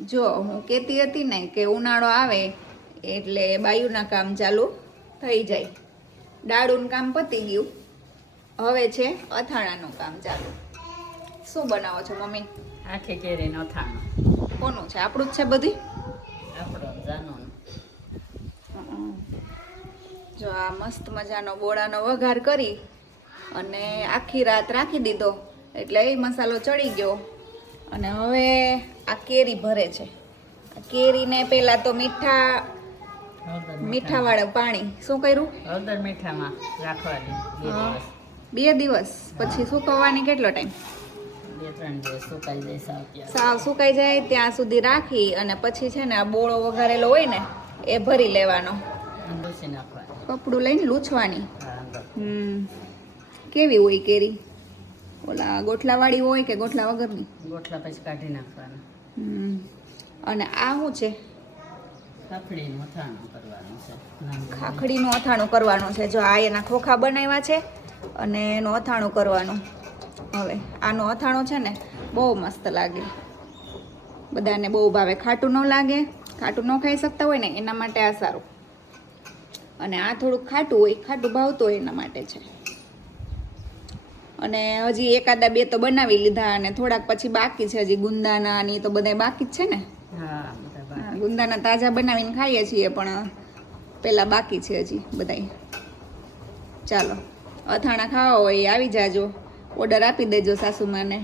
જો હું કહેતી હતી ને કે ઉનાળો આવે એટલે બાયુના કામ ચાલુ થઈ જાય. દાળુનું કામ પતી ગયું, હવે છે અથાણાનું કામ ચાલુ. શું બનાવો છો મમ્મી? આખી કેરીનો અથાણું. કોનું છે? આપણું જ છે બધી? આપણો જાનું. જો આ મસ્ત મજાનો ગોળાનો વઘાર કરી અને આખી રાત રાખી દીધો એટલે એ મસાલો ચડી ગયો. અને હવે આ કેરી ભરે છે. આ કેરીને પહેલાં તો મીઠાવાળું પાણી શું કર્યું? હળદર મીઠામાં રાખવાની 2 દિવસ. 2 દિવસ પછી સુકવવાની કેટલો ટાઈમ? 2-3 દિવસ સુકાઈ જાય સાવ ત્યાં. સાવ સુકાઈ જાય ત્યાં સુધી રાખી અને પછી છે ને આ બોળો વઘારેલો હોય ને એ ભરી લેવાનો. લૂછી નાખવાની. કપડું લઈને લૂછવાની. હા, અંદર. કેવી હોય કેરી? ઓલા ગોઠલાવાળી હોય કે ગોઠલા વગરની? ગોઠલા પછી કાઢી નાખવાના. અને આ શું છે? ખાખડીનું અથાણું કરવાનું છે. ખાખડીનું અથાણું કરવાનું છે. જો આ એના ખોખા બનાવ્યા છે અને એનું અથાણું કરવાનું. હવે આનું અથાણું છે ને બહુ મસ્ત લાગે, બધાને બહુ ભાવે. ખાટું ન લાગે, ખાટું ન ખાઈ શકતા હોય ને એના માટે આ સારું. અને આ થોડુંક ખાટું હોય, ખાટું ભાવતું હોય એના માટે છે. અને હજી એકાદા 2 તો બનાવી લીધા અને થોડાક પછી બાકી છે. હજી ગુંદાના ની તો બધા બાકી જ છે ને. હા, બધા ગુંદાના તાજા બનાવીને ખાઈએ છીએ પણ પેલા બાકી છે હજી બધાય. ચાલો, અથાણા ખાવા હોય આવી જાજો, ઓર્ડર આપી દેજો સાસુમાને.